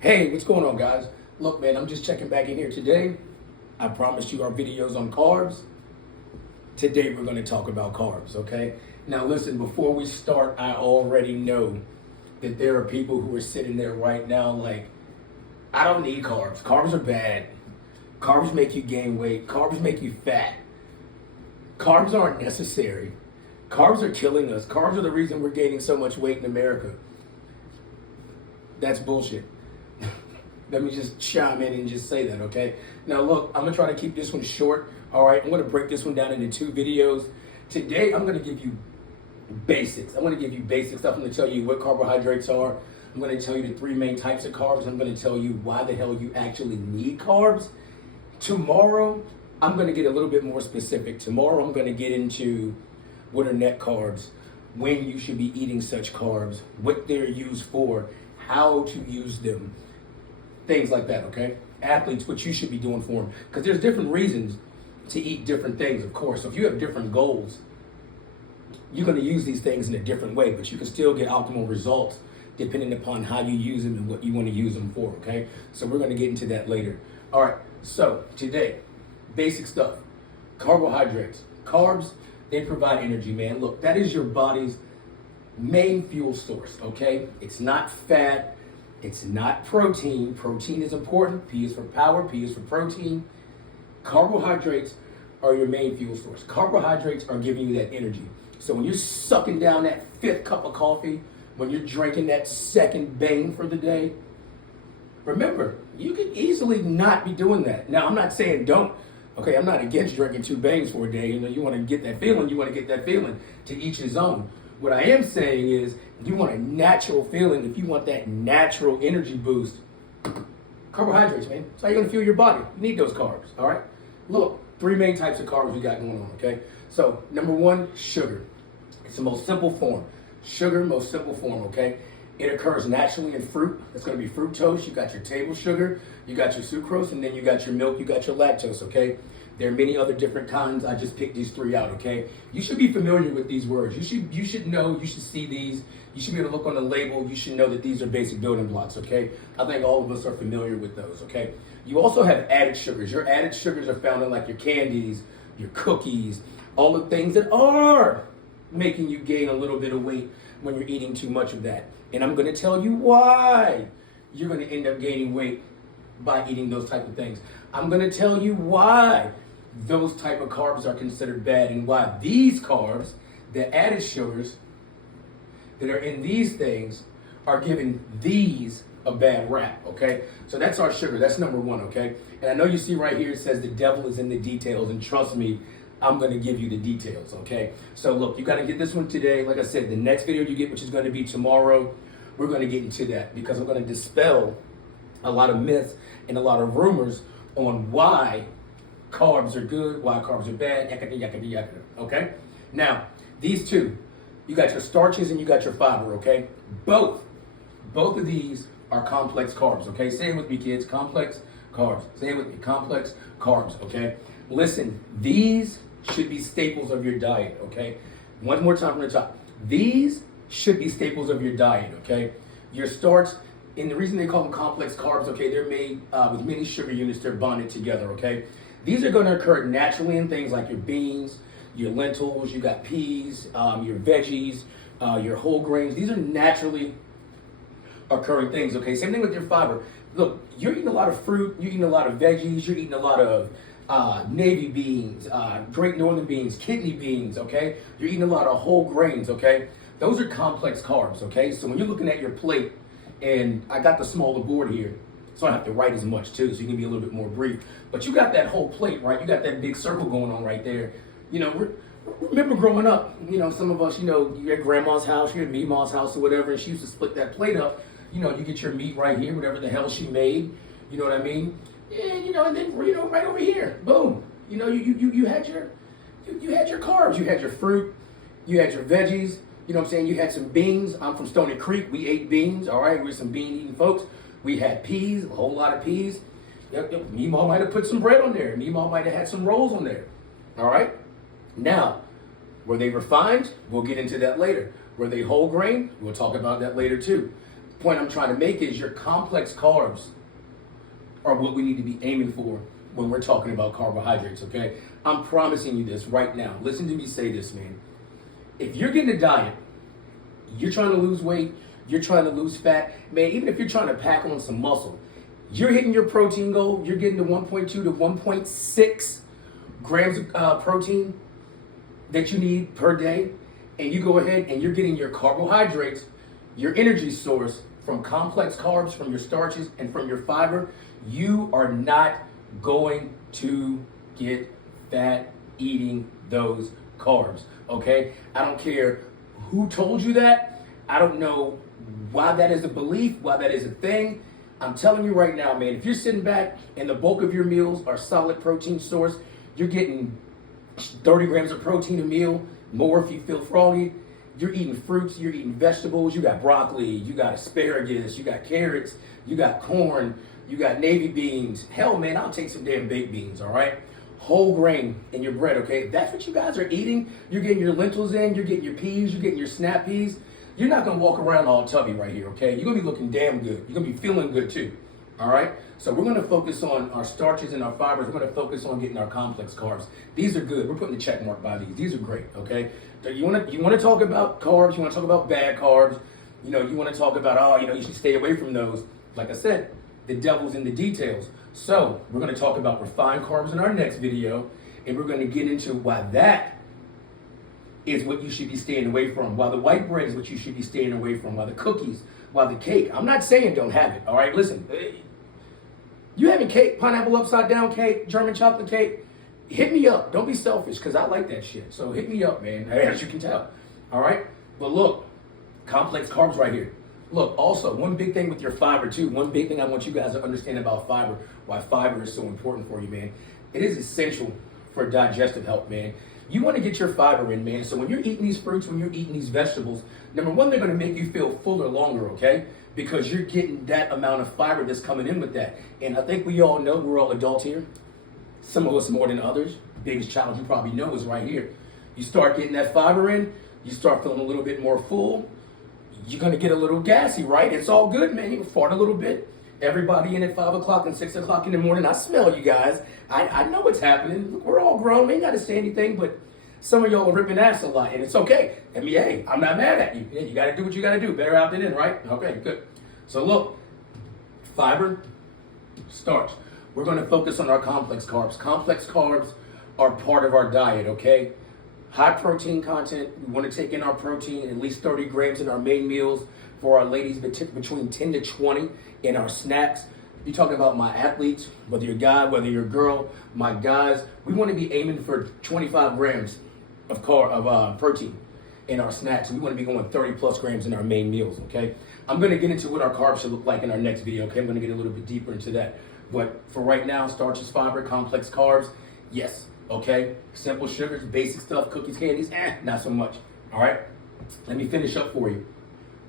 Hey, what's going on, guys? Look, man, I'm just checking back in here today. I promised you our videos on carbs. Today, we're going to talk about carbs, okay? Now, listen, before we start, I already know that there are people who are sitting there right now like, I don't need carbs. Carbs are bad. Carbs make you gain weight. Carbs make you fat. Carbs aren't necessary. Carbs are killing us. Carbs are the reason we're gaining so much weight in America. That's bullshit. Let me just chime in and just say that, okay? Now, look, I'm going to try to keep this one short, all right? I'm going to break this one down into 2 videos. Today, I'm going to give you basics. I'm going to give you basic stuff. I'm going to tell you what carbohydrates are. I'm going to tell you the 3 main types of carbs. I'm going to tell you why the hell you actually need carbs. Tomorrow, I'm going to get a little bit more specific. Tomorrow, I'm going to get into what are net carbs, when you should be eating such carbs, what they're used for, how to use them, things like that, okay? Athletes, what you should be doing for them. Because there's different reasons to eat different things, of course. So if you have different goals, you're going to use these things in a different way, but you can still get optimal results depending upon how you use them and what you want to use them for, okay? So we're going to get into that later. All right, so today, basic stuff. Carbohydrates. Carbs, they provide energy, man. Look, that is your body's main fuel source, okay? It's not fat. It's not protein. Protein is important. P is for power. P is for protein. Carbohydrates are your main fuel source. Carbohydrates are giving you that energy. So when you're sucking down that 5th cup of coffee, when you're drinking that 2nd bang for the day, remember, you can easily not be doing that. Now, I'm not saying don't. Okay, I'm not against drinking 2 bangs for a day. You know, you want to get that feeling. You want to get that feeling. To each his own. What I am saying is, if you want a natural feeling, if you want that natural energy boost, carbohydrates, man. That's how you're going to fuel your body. You need those carbs, all right? Look, 3 main types of carbs we got going on, okay? So, number 1, sugar. It's the most simple form. Sugar, most simple form, okay? It occurs naturally in fruit. It's going to be fructose. You got your table sugar, you got your sucrose, and then you got your milk, you got your lactose, okay? There are many other different kinds. I just picked these 3 out, okay? You should be familiar with these words. You should know, you should see these. You should be able to look on the label. You should know that these are basic building blocks, okay? I think all of us are familiar with those, okay? You also have added sugars. Your added sugars are found in like your candies, your cookies, all the things that are making you gain a little bit of weight when you're eating too much of that. And I'm going to tell you why you're going to end up gaining weight by eating those type of things. I'm going to tell you why those type of carbs are considered bad and why these carbs, the added sugars that are in these things, are giving these a bad rap, okay? So that's our sugar. That's number 1, okay? And I know you see right here it says the devil is in the details, and trust me, I'm going to give you the details, okay? So look, you got to get this one today. Like I said, the next video you get, which is going to be tomorrow, we're going to get into that because I'm going to dispel a lot of myths and a lot of rumors on why carbs are good, why carbs are bad, yakada, yakada, yakada, okay? Now, these 2, you got your starches and you got your fiber, okay? Both of these are complex carbs, okay? Say it with me, kids, complex carbs. Say it with me, complex carbs, okay? Listen, these should be staples of your diet, okay? One more time from the top. These should be staples of your diet, okay? Your starch, and the reason they call them complex carbs, okay, they're made with many sugar units, they're bonded together, okay? These are going to occur naturally in things like your beans, your lentils, you got peas, your veggies, your whole grains. These are naturally occurring things, okay? Same thing with your fiber. Look, you're eating a lot of fruit, you're eating a lot of veggies, you're eating a lot of navy beans, great northern beans, kidney beans, okay? You're eating a lot of whole grains, okay? Those are complex carbs, okay? So when you're looking at your plate, and I got the smaller board here, so I don't have to write as much too, so you can be a little bit more brief. But you got that whole plate, right? You got that big circle going on right there. You know, remember growing up, you know, some of us, you know, you're at grandma's house, you're at Meemaw's house or whatever, and she used to split that plate up. You know, you get your meat right here, whatever the hell she made, you know what I mean? And, you know, and then, you know, right over here, boom. You know, you had your carbs. You had your fruit, you had your veggies, you know what I'm saying? You had some beans. I'm from Stony Creek. We ate beans, all right? We're some bean-eating folks. We had peas, a whole lot of peas. Yep. Meemaw might have put some bread on there. Meemaw might have had some rolls on there, all right? Now, were they refined? We'll get into that later. Were they whole grain? We'll talk about that later too. point I'm trying to make is your complex carbs are what we need to be aiming for when we're talking about carbohydrates, okay? I'm promising you this right now. Listen to me say this, man. If you're getting a diet, you're trying to lose weight, you're trying to lose fat, man, even if you're trying to pack on some muscle, you're hitting your protein goal, you're getting to 1.2 to 1.6 grams of protein that you need per day, and you go ahead and you're getting your carbohydrates, your energy source from complex carbs, from your starches, and from your fiber, you are not going to get fat eating those carbs, okay? I don't care who told you that. I don't know why that is a belief, why that is a thing. I'm telling you right now, man, if you're sitting back and the bulk of your meals are solid protein source, you're getting 30 grams of protein a meal, more if you feel froggy. You're eating fruits, you're eating vegetables, you got broccoli, you got asparagus, you got carrots, you got corn, you got navy beans. Hell, man, I'll take some damn baked beans, all right? Whole grain in your bread, okay? If that's what you guys are eating, you're getting your lentils in, you're getting your peas, you're getting your snap peas. You're not gonna walk around all tubby right here, okay? You're gonna be looking damn good. You're gonna be feeling good too, all right? So we're gonna focus on our starches and our fibers. We're gonna focus on getting our complex carbs. These are good. We're putting the check mark by these. These are great, okay? So you wanna talk about carbs, you wanna talk about bad carbs, you wanna talk about, you should stay away from those. Like I said, the devil's in the details. So we're gonna talk about refined carbs in our next video, and we're gonna get into why that is what you should be staying away from, why the white bread is what you should be staying away from, why the cookies, why the cake. I'm not saying don't have it, all right? Listen, you having cake, pineapple upside down cake, German chocolate cake, hit me up. Don't be selfish, because I like that shit. So hit me up, man, as you can tell, all right? But look, complex carbs right here. Look, also, one big thing with your fiber, too, one big thing I want you guys to understand about fiber, why fiber is so important for you, man. It is essential for digestive health, man. You want to get your fiber in, man. So when you're eating these fruits, when you're eating these vegetables, number one, they're going to make you feel fuller longer, okay? Because you're getting that amount of fiber that's coming in with that. And I think we all know, we're all adults here. Some of us more than others. Biggest challenge you probably know is right here. You start getting that fiber in, you start feeling a little bit more full. You're going to get a little gassy, right? It's all good, man. You can fart a little bit. Everybody in at 5 o'clock and 6 o'clock in the morning. I smell you guys. I know what's happening. Look, we're all grown. We ain't got to say anything, but some of y'all are ripping ass a lot, and it's okay. I mean, hey, I'm not mad at you. You got to do what you got to do. Better out than in, right? Okay, good. So look, fiber, starch. We're going to focus on our complex carbs. Complex carbs are part of our diet, okay? High protein content. We want to take in our protein, at least 30 grams in our main meals. For our ladies, between 10 to 20 in our snacks. You're talking about my athletes, whether you're a guy, whether you're a girl, my guys, we want to be aiming for 25 grams of protein in our snacks. We want to be going 30 plus grams in our main meals, okay? I'm going to get into what our carbs should look like in our next video, okay? I'm going to get a little bit deeper into that. But for right now, starches, fiber, complex carbs, yes, okay? Simple sugars, basic stuff, cookies, candies, not so much, all right? Let me finish up for you.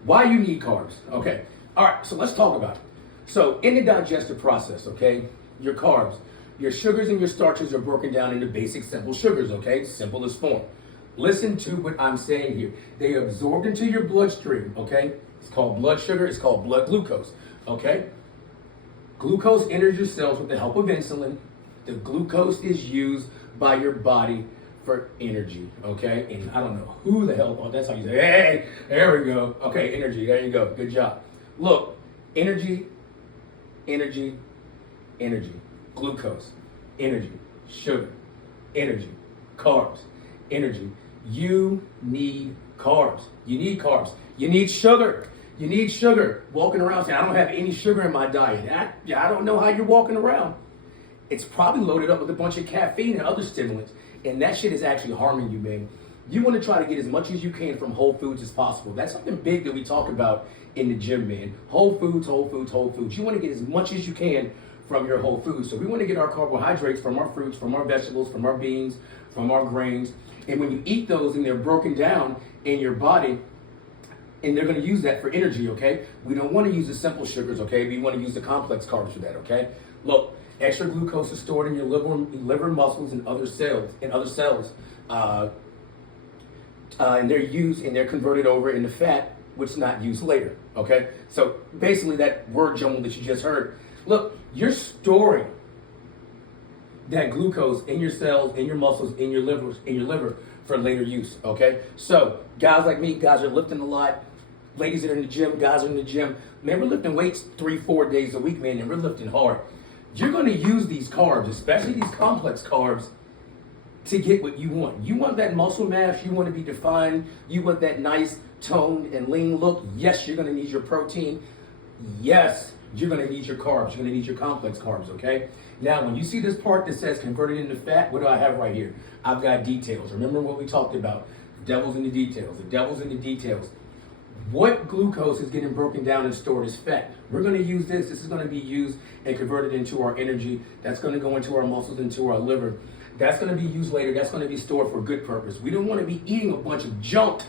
Why you need carbs, okay? All right, so let's talk about it. So in the digestive process, okay, your carbs, your sugars and your starches are broken down into basic simple sugars, okay? Simplest form. Listen to what I'm saying here. They absorbed into your bloodstream, okay? It's called blood sugar, it's called blood glucose, okay? Glucose enters your cells with the help of insulin. The glucose is used by your body for energy, okay? And I don't know who the hell, that's how you say, hey, there we go. Okay, energy, there you go, good job. Look, energy, glucose, energy, sugar, energy, carbs, energy. You need carbs. You need carbs. You need sugar. You need sugar. Walking around saying, I don't have any sugar in my diet. I don't know how you're walking around. It's probably loaded up with a bunch of caffeine and other stimulants. And that shit is actually harming you, man. You want to try to get as much as you can from whole foods as possible. That's something big that we talk about in the gym, man. Whole foods, whole foods, whole foods. You want to get as much as you can from your whole foods. So we want to get our carbohydrates from our fruits, from our vegetables, from our beans, from our grains. And when you eat those and they're broken down in your body, and they're going to use that for energy, okay? We don't want to use the simple sugars, okay? We want to use the complex carbs for that, okay? Look, extra glucose is stored in your liver muscles, and other cells, and they're used and they're converted over into fat which is not used later, okay? So basically that word jumble that you just heard, look, you're storing that glucose in your cells, in your muscles, in your liver for later use, okay? So guys like me, guys are lifting a lot, ladies that are in the gym, guys are in the gym, man, we're lifting weights 3-4 days a week, man, and we're lifting hard. You're gonna use these carbs, especially these complex carbs, to get what you want. You want that muscle mass, you want to be defined, you want that nice toned and lean look. Yes, you're gonna need your protein. Yes, you're gonna need your carbs, you're gonna need your complex carbs, okay? Now, when you see this part that says converted into fat, what do I have right here? I've got details. Remember what we talked about? The devil's in the details. The devil's in the details. What glucose is getting broken down and stored as fat? We're going to use this. This is going to be used and converted into our energy. That's going to go into our muscles, into our liver. That's going to be used later. That's going to be stored for a good purpose. We don't want to be eating a bunch of junk.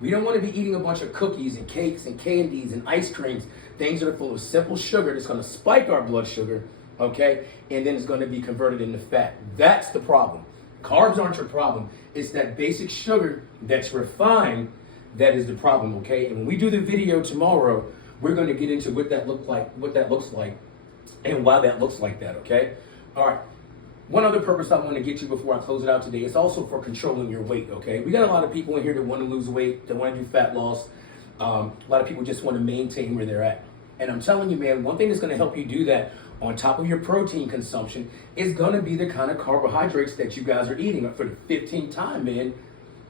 We don't want to be eating a bunch of cookies and cakes and candies and ice creams, things that are full of simple sugar that's going to spike our blood sugar, okay? And then it's going to be converted into fat. That's the problem. Carbs aren't your problem. It's that basic sugar that's refined that is the problem, okay? And when we do the video tomorrow, we're going to get into what that looks like, and why that looks like that, okay? All right. One other purpose I want to get to before I close it out today is also for controlling your weight, okay? We got a lot of people in here that want to lose weight, that want to do fat loss. A lot of people just want to maintain where they're at. And I'm telling you, man, one thing that's going to help you do that on top of your protein consumption is going to be the kind of carbohydrates that you guys are eating. For the 15th time, man,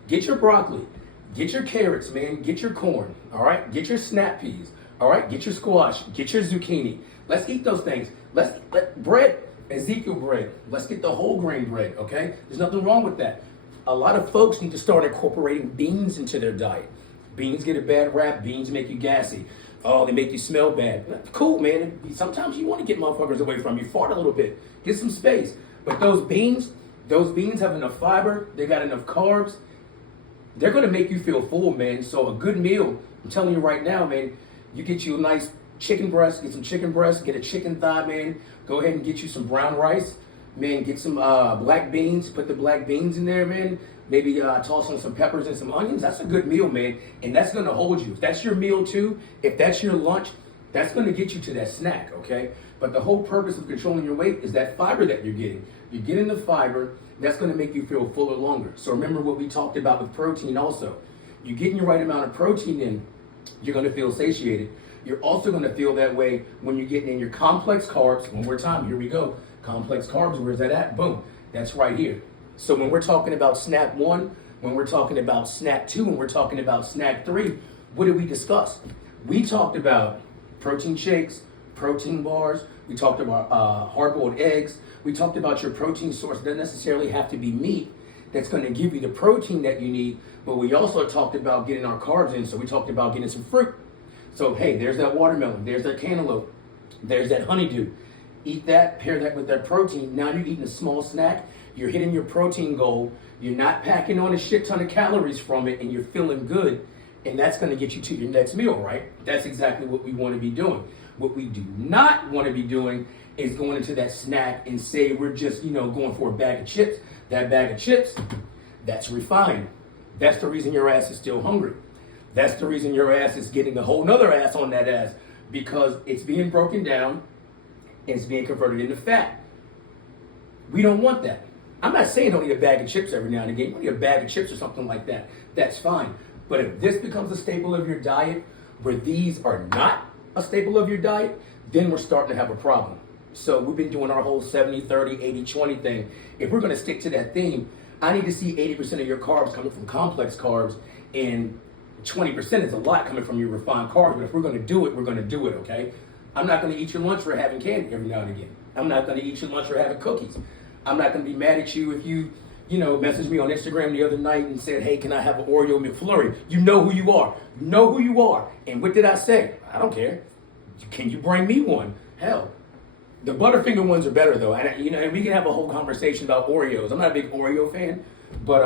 get your broccoli. Get your carrots, man. Get your corn, all right? Get your snap peas, all right? Get your squash. Get your zucchini. Let's eat those things. Let bread, Ezekiel bread. Let's get the whole grain bread, okay? There's nothing wrong with that. A lot of folks need to start incorporating beans into their diet. Beans get a bad rap. Beans make you gassy. Oh, they make you smell bad. Cool, man. Sometimes you want to get motherfuckers away from you. Fart a little bit. Get some space. But those beans have enough fiber. They got enough carbs. They're going to make you feel full, man. So a good meal, I'm telling you right now, man, you get you a nice chicken breast, get some chicken breast, get a chicken thigh, man. Go ahead and get you some brown rice, man. Get some black beans, put the black beans in there, man. Maybe toss on some peppers and some onions. That's a good meal, man. And that's going to hold you. If that's your meal too, if that's your lunch, that's going to get you to that snack, okay? But the whole purpose of controlling your weight is that fiber that you're getting. You're getting the fiber. That's going to make you feel fuller longer. So remember what we talked about with protein also. You're getting your right amount of protein in, you're going to feel satiated. You're also going to feel that way when you're getting in your complex carbs. One more time, here we go. Complex carbs, where's that at? Boom, that's right here. So when we're talking about snack 1, when we're talking about snack 2, when we're talking about snack 3, what did we discuss? We talked about protein shakes, protein bars. We talked about hard-boiled eggs. We talked about your protein source. It doesn't necessarily have to be meat that's going to give you the protein that you need, but we also talked about getting our carbs in. So we talked about getting some fruit. So, hey, there's that watermelon. There's that cantaloupe. There's that honeydew. Eat that, pair that with that protein. Now you're eating a small snack. You're hitting your protein goal. You're not packing on a shit ton of calories from it, and you're feeling good. And that's going to get you to your next meal, right? That's exactly what we want to be doing. What we do not want to be doing is going into that snack and say we're just, going for a bag of chips. That bag of chips, that's refined. That's the reason your ass is still hungry. That's the reason your ass is getting a whole nother ass on that ass, because it's being broken down and it's being converted into fat. We don't want that. I'm not saying don't eat a bag of chips every now and again. You eat a bag of chips or something like that. That's fine. But if this becomes a staple of your diet, where these are not a staple of your diet, then we're starting to have a problem. So we've been doing our whole 70-30, 80-20 thing. If we're going to stick to that theme, I need to see 80% of your carbs coming from complex carbs, and 20% is a lot coming from your refined carbs. But if we're going to do it, we're going to do it, okay? I'm not going to eat your lunch for having candy every now and again. I'm not going to eat your lunch for having cookies. I'm not going to be mad at you if you messaged me on Instagram the other night and said, hey, can I have an Oreo McFlurry? You know who you are. You know who you are. And what did I say? I don't care. Can you bring me one? Hell. The Butterfinger ones are better though. And we can have a whole conversation about Oreos. I'm not a big Oreo fan, but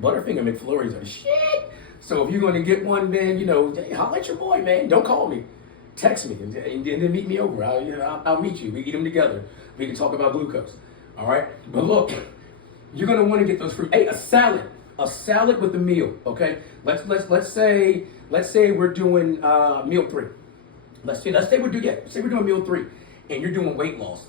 Butterfinger McFlurries are shit. So if you're going to get one, man, hey, holla at your boy, man. Don't call me. Text me and then meet me over. I'll meet you. We eat them together. We can talk about glucose. All right? But look, you're going to want to get those fruit. Hey, a salad. a salad with a meal. Okay, let's say we're doing meal 3. Let's say we're doing meal 3, and you're doing weight loss.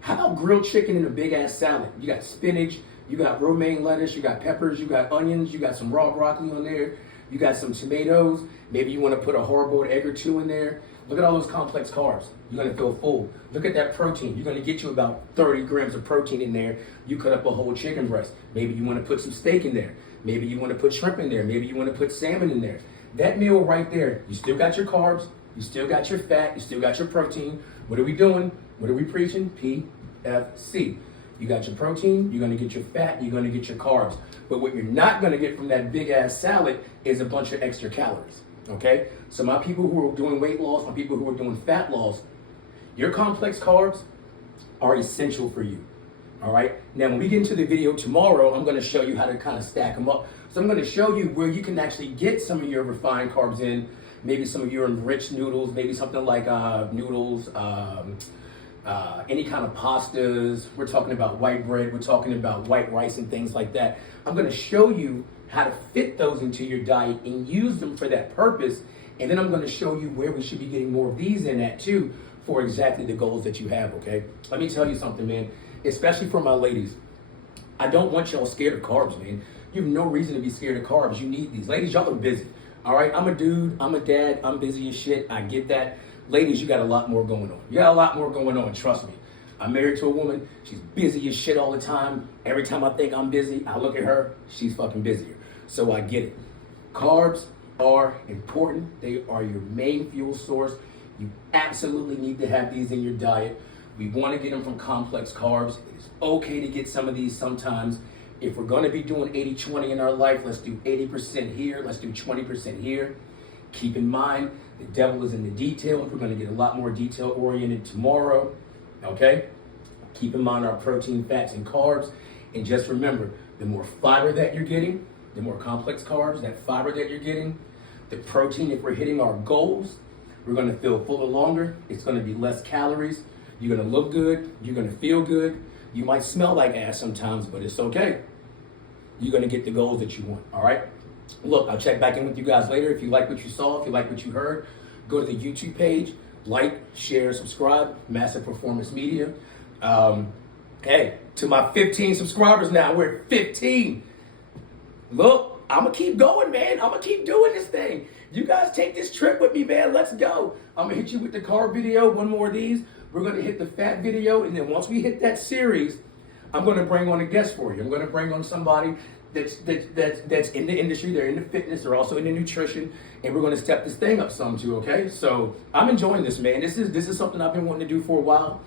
How about grilled chicken in a big ass salad? You got spinach, you got romaine lettuce, you got peppers, you got onions, you got some raw broccoli on there, you got some tomatoes. Maybe you want to put a hard-boiled egg or 2 in there. Look at all those complex carbs. You're going to feel full. Look at that protein. You're going to get you about 30 grams of protein in there. You cut up a whole chicken breast. Maybe you want to put some steak in there. Maybe you want to put shrimp in there. Maybe you want to put salmon in there. That meal right there, you still got your carbs, you still got your fat, you still got your protein. What are we doing? What are we preaching? PFC. You got your protein, you're going to get your fat, you're going to get your carbs. But what you're not going to get from that big ass salad is a bunch of extra calories. Okay? So my people who are doing weight loss, my people who are doing fat loss, your complex carbs are essential for you. All right? Now, when we get into the video tomorrow, I'm going to show you how to kind of stack them up. So I'm going to show you where you can actually get some of your refined carbs in, maybe some of your enriched noodles, maybe something like noodles, any kind of pastas. We're talking about white bread. We're talking about white rice and things like that. I'm going to show you how to fit those into your diet and use them for that purpose. And then I'm going to show you where we should be getting more of these in at too for exactly the goals that you have, okay? Let me tell you something, man, especially for my ladies. I don't want y'all scared of carbs, man. You have no reason to be scared of carbs. You need these. Ladies, y'all are busy, all right? I'm a dude. I'm a dad. I'm busy as shit. I get that. Ladies, you got a lot more going on. You got a lot more going on, trust me. I'm married to a woman. She's busy as shit all the time. Every time I think I'm busy, I look at her. She's fucking busier. So I get it. Carbs are important. They are your main fuel source. You absolutely need to have these in your diet. We want to get them from complex carbs. It's okay to get some of these sometimes. If we're going to be doing 80-20 in our life, let's do 80% here. Let's do 20% here. Keep in mind, the devil is in the details. We're going to get a lot more detail-oriented tomorrow. Okay? Keep in mind our protein, fats, and carbs. And just remember, the more fiber that you're getting, the more complex carbs, that fiber that you're getting, the protein, if we're hitting our goals, we're going to feel fuller longer. It's going to be less calories. You're going to look good. You're going to feel good. You might smell like ass sometimes, but it's okay. You're going to get the goals that you want, all right? Look, I'll check back in with you guys later. If you like what you saw, if you like what you heard, go to the YouTube page, like, share, subscribe, Massive Performance Media. Hey, to my 15 subscribers now, we're at 15. Look, I'm going to keep going, man. I'm going to keep doing this thing. You guys take this trip with me, man. Let's go. I'm going to hit you with the carb video, one more of these. We're going to hit the fat video, and then once we hit that series, I'm going to bring on a guest for you. I'm going to bring on somebody that's in the industry. They're in the fitness. They're also in the nutrition, and we're going to step this thing up some too, okay? So I'm enjoying this, man. This is something I've been wanting to do for a while.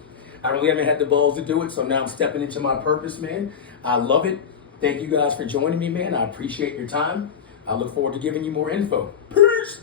I really haven't had the balls to do it, so now I'm stepping into my purpose, man. I love it. Thank you guys for joining me, man. I appreciate your time. I look forward to giving you more info. Peace.